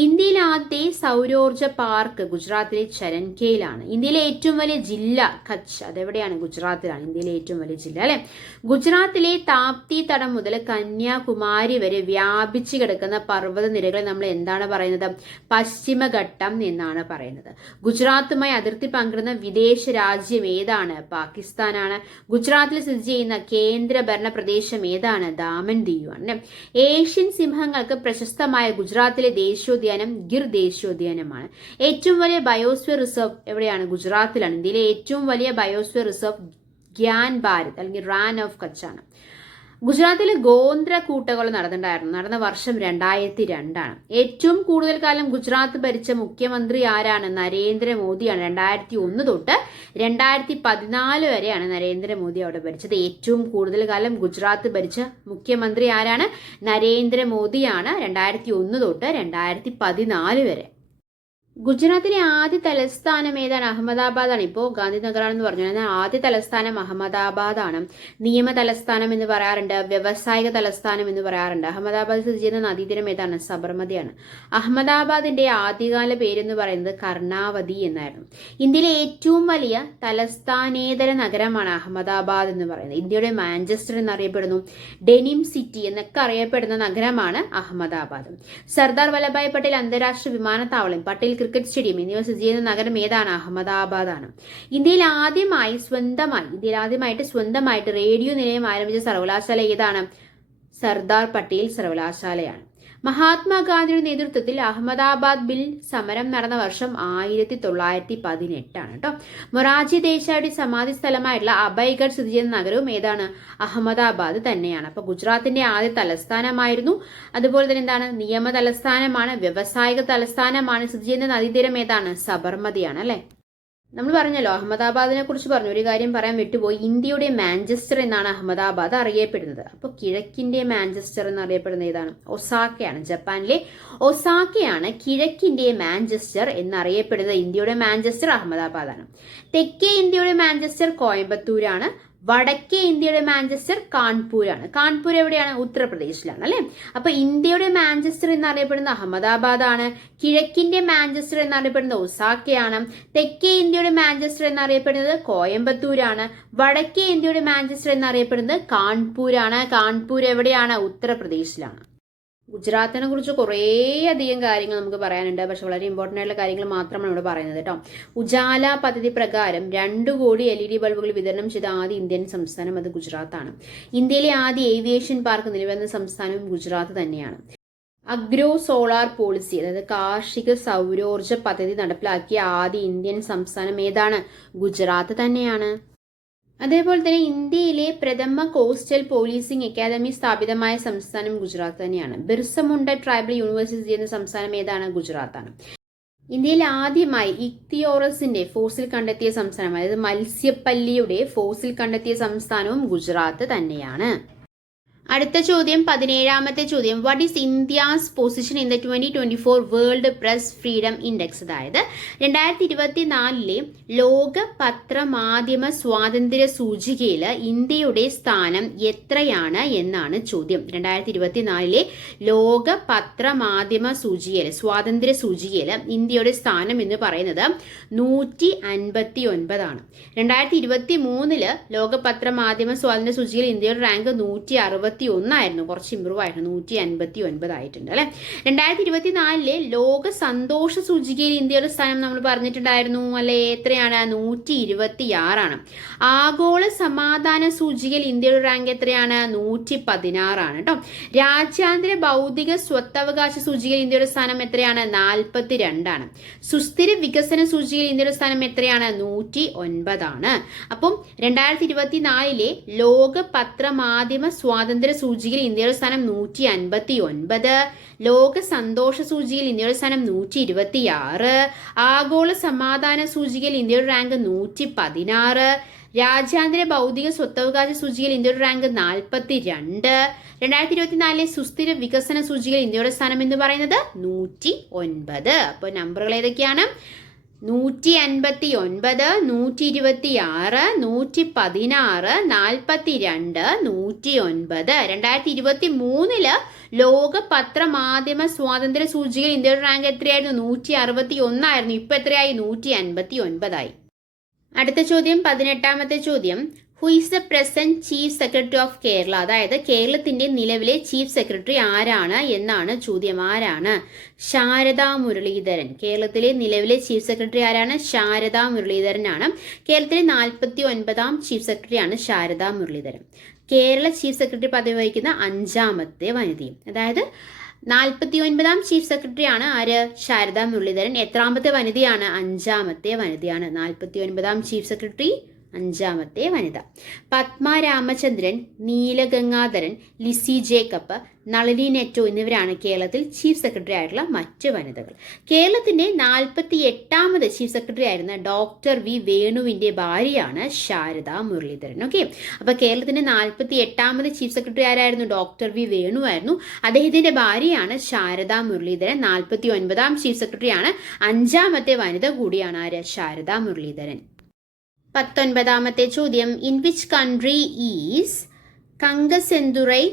ഇന്ത്യയിലെ ആദ്യത്തെ സൗരോർജ പാർക്ക് ഗുജറാത്തിലെ ചരൻകയിലാണ്. ഇന്ത്യയിലെ ഏറ്റവും വലിയ ജില്ല കച്ച് അതെവിടെയാണ്? ഗുജറാത്തിലാണ്. ഇന്ത്യയിലെ ഏറ്റവും വലിയ ജില്ല അല്ലെ. ഗുജറാത്തിലെ താപ്തി തടം മുതൽ കന്യാകുമാരി വരെ വ്യാപിച്ചു കിടക്കുന്ന പർവ്വത നിരകളെ നമ്മൾ എന്താണ് പറയുന്നത്? പശ്ചിമഘട്ടം എന്നാണ് പറയുന്നത്. ഗുജറാത്തുമായി അതിർത്തി പങ്കിടുന്ന വിദേശ രാജ്യം ഏതാണ്? പാകിസ്ഥാനാണ്. ഗുജറാത്തിൽ സ്ഥിതി ചെയ്യുന്ന കേന്ദ്ര ഭരണ പ്രദേശം ഏതാണ്? ദാമൻ ദിയു ആണ്. ഏഷ്യൻ സിംഹങ്ങൾക്ക് പ്രശസ്തമായ ഗുജറാത്തിലെ ദേശീയോദ്യാനം ഗിർ ദേശീയോദ്യാനമാണ്. ഏറ്റവും വലിയ ബയോസ്ഫിയർ റിസർവ് എവിടെയാണ്? ഗുജറാത്തിലാണ്. ഇന്ത്യയിലെ ഏറ്റവും വലിയ ബയോസ്ഫിയർ റിസർവ് ഗ്യാൻ ഭാരത് അല്ലെങ്കിൽ റാൻ ഓഫ് കച്ചാണ്. ഗുജറാത്തിൽ ഗോത്ര കൂട്ടക്കൊല നടന്ന വർഷം 2002. ഏറ്റവും കൂടുതൽ കാലം ഗുജറാത്ത് ഭരിച്ച മുഖ്യമന്ത്രി ആരാണ്? നരേന്ദ്രമോദിയാണ്. 2001 തൊട്ട് 2014 വരെയാണ് നരേന്ദ്രമോദി അവിടെ ഭരിച്ചത്. ഏറ്റവും കൂടുതൽ കാലം ഗുജറാത്ത് ഭരിച്ച മുഖ്യമന്ത്രി ആരാണ്? നരേന്ദ്രമോദിയാണ്. 2001 തൊട്ട് 2014 വരെ. ഗുജറാത്തിലെ ആദ്യ തലസ്ഥാനം ഏതാണ്? അഹമ്മദാബാദാണ്. ഇപ്പോൾ ഗാന്ധിനഗറാണെന്ന് പറഞ്ഞു. എന്നാൽ ആദ്യ തലസ്ഥാനം അഹമ്മദാബാദാണ്. നിയമ തലസ്ഥാനം എന്ന് പറയാറുണ്ട്, വ്യവസായിക തലസ്ഥാനം എന്ന് പറയാറുണ്ട്. അഹമ്മദാബാദ് സ്ഥിതി ചെയ്യുന്ന നദീതീരം ഏതാണ്? സബർമതിയാണ്. അഹമ്മദാബാദിന്റെ ആദ്യകാല പേരെന്ന് പറയുന്നത് കർണാവതി എന്നായിരുന്നു. ഇന്ത്യയിലെ ഏറ്റവും വലിയ തലസ്ഥാനേതര നഗരമാണ് അഹമ്മദാബാദ് എന്ന് പറയുന്നത്. ഇന്ത്യയുടെ മാഞ്ചസ്റ്റർ എന്നറിയപ്പെടുന്നു. ഡെനിം സിറ്റി എന്നൊക്കെ അറിയപ്പെടുന്ന നഗരമാണ് അഹമ്മദാബാദ്. സർദാർ വല്ലഭായ് പട്ടേൽ അന്താരാഷ്ട്ര വിമാനത്താവളം, പട്ടേൽ ക്രിക്കറ്റ് സ്റ്റേഡിയം എന്നിവ സ്ഥിതി ചെയ്യുന്ന നഗരം ഏതാണ്? അഹമ്മദാബാദാണ്. ഇന്ത്യയിൽ ആദ്യമായിട്ട് സ്വന്തമായിട്ട് റേഡിയോ നിലയം ആരംഭിച്ച സർവകലാശാല ഏതാണ്? സർദാർ പട്ടേൽ സർവകലാശാലയാണ്. മഹാത്മാഗാന്ധിയുടെ നേതൃത്വത്തിൽ അഹമ്മദാബാദ് ബിൽ സമരം നടന്ന വർഷം 1918 ആണ് കേട്ടോ. മൊറാർജി ദേശായിയുടെ സമാധി സ്ഥലമായിട്ടുള്ള അഭയ്ഗഡ് സ്ഥിതി ചെയ്യുന്ന നഗരവും ഏതാണ്? അഹമ്മദാബാദ് തന്നെയാണ്. അപ്പൊ ഗുജറാത്തിന്റെ ആദ്യ തലസ്ഥാനമായിരുന്നു. അതുപോലെ തന്നെ എന്താണ്? നിയമ തലസ്ഥാനമാണ്, വ്യവസായിക തലസ്ഥാനമാണ്. സ്ഥിതി ചെയ്യുന്ന നദീതീരം ഏതാണ്? സബർമതിയാണ് അല്ലെ. നമ്മൾ പറഞ്ഞല്ലോ അഹമ്മദാബാദിനെ കുറിച്ച് പറഞ്ഞു. ഒരു കാര്യം പറയാൻ വിട്ടുപോയി. ഇന്ത്യയുടെ മാഞ്ചസ്റ്റർ എന്നാണ് അഹമ്മദാബാദ് അറിയപ്പെടുന്നത്. അപ്പോൾ കിഴക്കിന്റെ മാഞ്ചസ്റ്റർ എന്നറിയപ്പെടുന്നത് ഏതാണ്? ഒസാക്കയാണ്. ജപ്പാനിലെ ഒസാക്കയാണ് കിഴക്കിന്റെ മാഞ്ചസ്റ്റർ എന്നറിയപ്പെടുന്നത്. ഇന്ത്യയുടെ മാഞ്ചസ്റ്റർ അഹമ്മദാബാദാണ്. തെക്കേ ഇന്ത്യയുടെ മാഞ്ചസ്റ്റർ കോയമ്പത്തൂരാണ്. വടക്കേ ഇന്ത്യയുടെ മാഞ്ചസ്റ്റർ കാൺപൂരാണ്. കാൺപൂർ എവിടെയാണ്? ഉത്തർപ്രദേശിലാണ് അല്ലെ. അപ്പൊ ഇന്ത്യയുടെ മാഞ്ചസ്റ്റർ എന്നറിയപ്പെടുന്നത് അഹമ്മദാബാദാണ്. കിഴക്കിന്റെ മാഞ്ചസ്റ്റർ എന്നറിയപ്പെടുന്നത് ഒസാക്കയാണ്. തെക്കേ ഇന്ത്യയുടെ മാഞ്ചസ്റ്റർ എന്നറിയപ്പെടുന്നത് കോയമ്പത്തൂരാണ്. വടക്കേ ഇന്ത്യയുടെ മാഞ്ചസ്റ്റർ എന്നറിയപ്പെടുന്നത് കാൺപൂരാണ്. കാൺപൂർ എവിടെയാണ്? ഉത്തർപ്രദേശിലാണ്. ഗുജറാത്തിനെ കുറിച്ച് കുറേ അധികം കാര്യങ്ങൾ നമുക്ക് പറയാനുണ്ട്. പക്ഷെ വളരെ ഇമ്പോർട്ടൻ്റ് ആയിട്ടുള്ള കാര്യങ്ങൾ മാത്രമാണ് ഇവിടെ പറയുന്നത് കേട്ടോ. ഉജാല പദ്ധതി പ്രകാരം 2 കോടി LED ബൾബുകൾ വിതരണം ചെയ്ത ആദ്യ ഇന്ത്യൻ സംസ്ഥാനം അത് ഗുജറാത്താണ്. ഇന്ത്യയിലെ ആദ്യ ഏവിയേഷൻ പാർക്ക് നിലവിൽ സംസ്ഥാനവും ഗുജറാത്ത് തന്നെയാണ്. അഗ്രോ സോളാർ പോളിസി, അതായത് കാർഷിക സൗരോർജ പദ്ധതി നടപ്പിലാക്കിയ ആദ്യ ഇന്ത്യൻ സംസ്ഥാനം ഏതാണ്? ഗുജറാത്ത് തന്നെയാണ്. അതേപോലെ തന്നെ ഇന്ത്യയിലെ പ്രഥമ കോസ്റ്റൽ പോലീസിംഗ് അക്കാദമി സ്ഥാപിതമായ സംസ്ഥാനം ഗുജറാത്ത് തന്നെയാണ്. ബിർസ മുണ്ട ട്രൈബൽ യൂണിവേഴ്സിറ്റി എന്ന സംസ്ഥാനം ഏതാണ്? ഗുജറാത്താണ്. ഇന്ത്യയിൽ ആദ്യമായി ഇക്തിയോറസിന്റെ ഫോസിൽ കണ്ടെത്തിയ സംസ്ഥാനം, അതായത് മത്സ്യപ്പല്ലിയുടെ ഫോസിൽ കണ്ടെത്തിയ സംസ്ഥാനവും ഗുജറാത്ത് തന്നെയാണ്. അടുത്ത ചോദ്യം 17ാമത്തെ ചോദ്യം. What is India's position in the 2024 world press freedom index? അതായത് 2024 ലോക പത്രമാധ്യമ സ്വാതന്ത്ര്യ സൂചികയിൽ ഇന്ത്യയുടെ സ്ഥാനം എത്രയാണ് എന്നാണ് ചോദ്യം. 2024 ലോക പത്രമാധ്യമ സൂചികയിൽ, സ്വാതന്ത്ര്യ സൂചികയിൽ ഇന്ത്യയുടെ സ്ഥാനം എന്ന് പറയുന്നത് 159 ആണ്. 2023 ലോക പത്രമാധ്യമ സ്വാതന്ത്ര്യ സൂചികയിൽ ഇന്ത്യയുടെ റാങ്ക് 161 ആയിരുന്നു. കുറച്ച് ഇമ്പ്രൂവ് ആയിരുന്നു, 159 ആയിട്ടുണ്ട് അല്ലെ. 2024 ലോക സന്തോഷ സൂചികയിൽ ഇന്ത്യയുടെ സ്ഥാനം നമ്മൾ പറഞ്ഞിട്ടുണ്ടായിരുന്നു അല്ലെ. എത്രയാണ്? 126 ആണ്. ആഗോള സമാധാന സൂചികയിൽ ഇന്ത്യയുടെ റാങ്ക് എത്രയാണ്? 116 ആണ് കേട്ടോ. രാജ്യാന്തര ബൗദ്ധിക സ്വത്തവകാശ സൂചികയിൽ ഇന്ത്യയുടെ സ്ഥാനം എത്രയാണ്? 42 ആണ്. സുസ്ഥിര വികസന സൂചികയിൽ ഇന്ത്യയുടെ സ്ഥാനം എത്രയാണ്? 109 ആണ്. അപ്പം 2024 ലോക പത്രമാധ്യമ സ്വാതന്ത്ര്യ സൂചികയിൽ ഇന്ത്യയുടെ സ്ഥാനം 159, ലോക സന്തോഷ സൂചികയിൽ ഇന്ത്യയുടെ സ്ഥാനം 126, ആഗോള സമാധാന സൂചികയിൽ ഇന്ത്യയുടെ റാങ്ക് 116, രാജ്യാന്തര ബൗദ്ധിക സ്വത്തവകാശ സൂചികയിൽ ഇന്ത്യയുടെ റാങ്ക് 42, 2024 സുസ്ഥിര വികസന സൂചികയിൽ ഇന്ത്യയുടെ സ്ഥാനം എന്ന് പറയുന്നത് 109. അപ്പോൾ നമ്പറുകൾ ഏതൊക്കെയാണ്? 159, 126, 116, 42, 109. 2023 ലോക പത്രമാധ്യമ സ്വാതന്ത്ര്യ സൂചികയിൽ ഇന്ത്യയുടെ റാങ്ക് എത്രയായിരുന്നു? 161 ആയിരുന്നു. ഇപ്പൊ എത്രയായി? 159 ആയി. അടുത്ത ചോദ്യം 18ാമത്തെ ചോദ്യം. Who is the present chief secretary of Kerala? അതായത് കേരളത്തിന്റെ നിലവിലെ ചീഫ് സെക്രട്ടറി ആരാണ് എന്നാണ് ചോദ്യം. ആരാണ്? ശാരദാ മുരളീധരൻ. കേരളത്തിലെ നിലവിലെ ചീഫ് സെക്രട്ടറി ആരാണ്? ശാരദാ മുരളീധരനാണ്. കേരളത്തിലെ 49ാം ചീഫ് സെക്രട്ടറിയാണ് ശാരദാ മുരളീധരൻ. കേരള ചീഫ് സെക്രട്ടറി പദവി വഹിക്കുന്ന 5ാമത്തെ വനിതയും. അതായത് 49ാം ചീഫ് സെക്രട്ടറിയാണ് ആര്? ശാരദാ മുരളീധരൻ. എത്രാമത്തെ വനിതയാണ്? 5ാമത്തെ വനിതയാണ്. 49ാം ചീഫ് സെക്രട്ടറി, 5ാമത്തെ വനിത. പത്മ രാമചന്ദ്രൻ, നീലഗംഗാധരൻ, ലിസി ജേക്കബ്, നളിനി നെറ്റോ എന്നിവരാണ് കേരളത്തിൽ ചീഫ് സെക്രട്ടറി ആയിട്ടുള്ള മറ്റ് വനിതകൾ. കേരളത്തിന്റെ 48ാമത് ചീഫ് സെക്രട്ടറി ആയിരുന്ന ഡോക്ടർ വി വേണുവിന്റെ ഭാര്യയാണ് ശാരദാ മുരളീധരൻ. ഓക്കെ, അപ്പൊ കേരളത്തിന്റെ 48ാമത് ചീഫ് സെക്രട്ടറി ആരായിരുന്നു? ഡോക്ടർ വി വേണു ആയിരുന്നു. അദ്ദേഹത്തിന്റെ ഭാര്യയാണ് ശാരദാ മുരളീധരൻ. 49ാം ചീഫ് സെക്രട്ടറിയാണ്. 5ാമത്തെ വനിത കൂടിയാണ് ആര്? ശാരദാ മുരളീധരൻ. 19ാമത്തെ ചോദ്യം. In which country is Kankesanthurai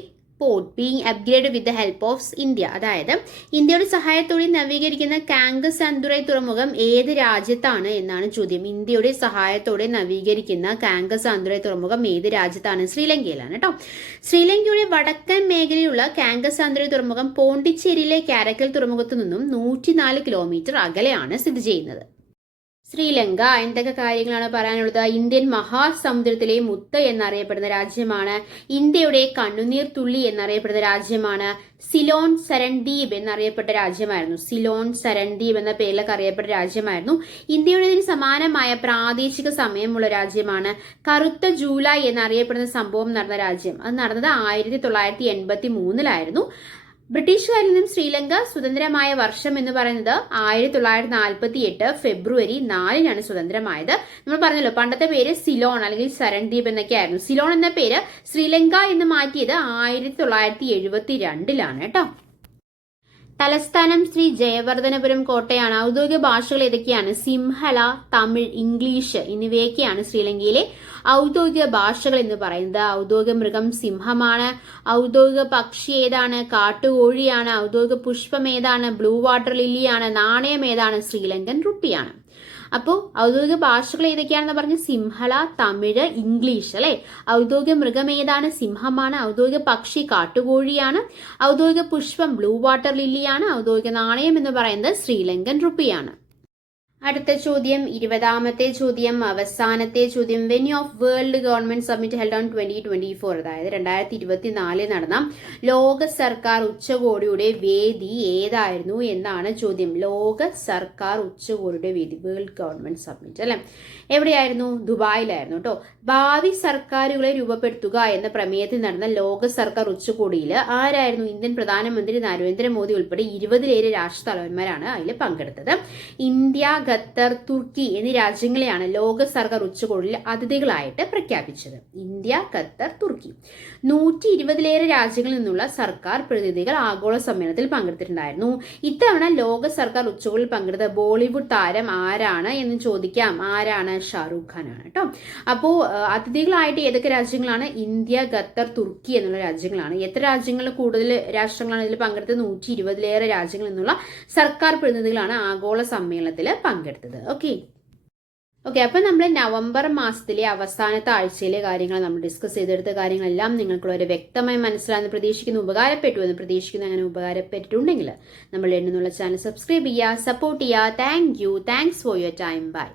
port being upgrade with the help of India? അതായത് ഇന്ത്യയുടെ സഹായത്തോടെ നവീകരിക്കുന്ന കാങ്കസെന്തുറൈ തുറമുഖം ഏത് രാജ്യത്താണ് എന്നാണ് ചോദ്യം. ഇന്ത്യയുടെ സഹായത്തോടെ നവീകരിക്കുന്ന കാങ്കസെന്തുറൈ തുറമുഖം ഏത് രാജ്യത്താണ്? ശ്രീലങ്കയിലാണ് കേട്ടോ. ശ്രീലങ്കയുടെ വടക്കൻ മേഖലയിലുള്ള കാങ്കസെന്തുറൈ തുറമുഖം പോണ്ടിച്ചേരിയിലെ കാരക്കൽ തുറമുഖത്തു നിന്നും 104 കിലോമീറ്റർ അകലെയാണ് സ്ഥിതി ചെയ്യുന്നത്. ശ്രീലങ്ക എന്തൊക്കെ കാര്യങ്ങളാണ് പറയാനുള്ളത്? ഇന്ത്യൻ മഹാസമുദ്രത്തിലെ മുത്ത് എന്നറിയപ്പെടുന്ന രാജ്യമാണ്. ഇന്ത്യയുടെ കണ്ണുനീർ തുള്ളി എന്നറിയപ്പെടുന്ന രാജ്യമാണ്. സിലോൺ സരൺദ്വീപ് എന്നറിയപ്പെട്ട രാജ്യമായിരുന്നു. സിലോൺ സരൺദ്വീപ് എന്ന പേരിലൊക്കെ അറിയപ്പെട്ട രാജ്യമായിരുന്നു. ഇന്ത്യയുടെ സമാനമായ പ്രാദേശിക സമയമുള്ള രാജ്യമാണ്. കറുത്ത ജൂലൈ എന്നറിയപ്പെടുന്ന സംഭവം നടന്ന രാജ്യം, അത് നടന്നത് 1983 ബ്രിട്ടീഷുകാരിൽ നിന്നും ശ്രീലങ്ക സ്വതന്ത്രമായ വർഷം എന്ന് പറയുന്നത് 1948 ഫെബ്രുവരി 4 സ്വതന്ത്രമായത്. നമ്മൾ പറഞ്ഞല്ലോ, പണ്ടത്തെ പേര് സിലോൺ അല്ലെങ്കിൽ സരൺദ്വീപ് എന്നൊക്കെ ആയിരുന്നു. സിലോൺ എന്ന പേര് ശ്രീലങ്ക എന്ന് മാറ്റിയത് 1972 കേട്ടോ. തലസ്ഥാനം ശ്രീ ജയവർദ്ധനപുരം കോട്ടയാണ്. ഔദ്യോഗിക ഭാഷകൾ ഏതൊക്കെയാണ്? സിംഹള, തമിഴ്, ഇംഗ്ലീഷ് എന്നിവയൊക്കെയാണ് ശ്രീലങ്കയിലെ ഔദ്യോഗിക ഭാഷകൾ എന്ന് പറയുന്നത്. ഔദ്യോഗിക മൃഗം സിംഹമാണ്. ഔദ്യോഗിക പക്ഷി ഏതാണ്? കാട്ടുകോഴിയാണ്. ഔദ്യോഗിക പുഷ്പം ഏതാണ്? ബ്ലൂ വാട്ടർ ലില്ലിയാണ്. നാണയം ഏതാണ്? ശ്രീലങ്കൻ റുപ്പിയാണ്. അപ്പോൾ ഔദ്യോഗിക ഭാഷകൾ ഏതൊക്കെയാണെന്ന് പറഞ്ഞ് സിംഹള, തമിഴ്, ഇംഗ്ലീഷ് അല്ലേ. ഔദ്യോഗിക മൃഗം ഏതാണ്? സിംഹമാണ്. ഔദ്യോഗിക പക്ഷി കാട്ടുകോഴിയാണ്. ഔദ്യോഗിക പുഷ്പം ബ്ലൂ വാട്ടർ ലില്ലിയാണ്. ഔദ്യോഗിക നാണയം എന്ന് പറയുന്നത് ശ്രീലങ്കൻ റുപ്പിയാണ്. അടുത്ത ചോദ്യം, 20ാമത്തെ ചോദ്യം, അവസാനത്തെ ചോദ്യം. Venue of world government summit held on 2024, അതായത് 2024 നടന്ന ലോക സർക്കാർ ഉച്ചകോടിയുടെ വേദി ഏതായിരുന്നു എന്നാണ് ചോദ്യം. ലോക സർക്കാർ ഉച്ചകോടിയുടെ വേദി, വേൾഡ് ഗവൺമെന്റ് സമ്മിറ്റ് അല്ലെ, എവിടെയായിരുന്നു? ദുബായിലായിരുന്നു കേട്ടോ. ഭാവി സർക്കാരുകളെ രൂപപ്പെടുത്തുക എന്ന പ്രമേയത്തിൽ നടന്ന ലോക സർക്കാർ ഉച്ചകോടിയിൽ ആരായിരുന്നു? ഇന്ത്യൻ പ്രധാനമന്ത്രി നരേന്ദ്രമോദി ഉൾപ്പെടെ 20ലേറെ രാഷ്ട്ര തലവന്മാരാണ് അതിൽ പങ്കെടുത്തത്. ഇന്ത്യ, ഖത്തർ, തുർക്കി എന്നീ രാജ്യങ്ങളെയാണ് ലോക സർക്കാർ ഉച്ചകോടിയിൽ അതിഥികളായിട്ട് പ്രഖ്യാപിച്ചത്. ഇന്ത്യ, ഖത്തർ, തുർക്കി. 120ലേറെ രാജ്യങ്ങളിൽ നിന്നുള്ള സർക്കാർ പ്രതിനിധികൾ ആഗോള സമ്മേളനത്തിൽ പങ്കെടുത്തിട്ടുണ്ടായിരുന്നു. ഇത്തവണ ലോക സർക്കാർ ഉച്ചകോടിയിൽ പങ്കെടുത്ത ബോളിവുഡ് താരം ആരാണ് എന്ന് ചോദിക്കാം. ആരാണ്? ഷാറൂഖ് ഖാൻ ആണ് കേട്ടോ. അപ്പോൾ അതിഥികളായിട്ട് ഏതൊക്കെ രാജ്യങ്ങളാണ്? ഇന്ത്യ, ഖത്തർ, തുർക്കി എന്നുള്ള രാജ്യങ്ങളാണ്. എത്ര രാജ്യങ്ങളിൽ കൂടുതൽ രാഷ്ട്രങ്ങളാണ് ഇതിൽ പങ്കെടുത്തത്? 120ലേറെ രാജ്യങ്ങളിൽ നിന്നുള്ള സർക്കാർ പ്രതിനിധികളാണ് ആഗോള സമ്മേളനത്തിൽ പങ്കെടുത്തത്. ഓക്കെ, അപ്പം നമ്മൾ നവംബർ മാസത്തിലെ അവസാനത്തെ ആഴ്ചയിലെ കാര്യങ്ങൾ നമ്മൾ ഡിസ്കസ് ചെയ്തെടുത്ത കാര്യങ്ങളെല്ലാം നിങ്ങൾക്ക് വളരെ വ്യക്തമായി മനസ്സിലാണെന്ന് പ്രതീക്ഷിക്കുന്നു, ഉപകാരപ്പെട്ടു എന്ന് പ്രതീക്ഷിക്കുന്നു. അങ്ങനെ ഉപകാരപ്പെട്ടിട്ടുണ്ടെങ്കിൽ നമ്മൾ എന്നുള്ള ചാനൽ സബ്സ്ക്രൈബ് ചെയ്യുക, സപ്പോർട്ട് ചെയ്യുക. Thanks for your time. By.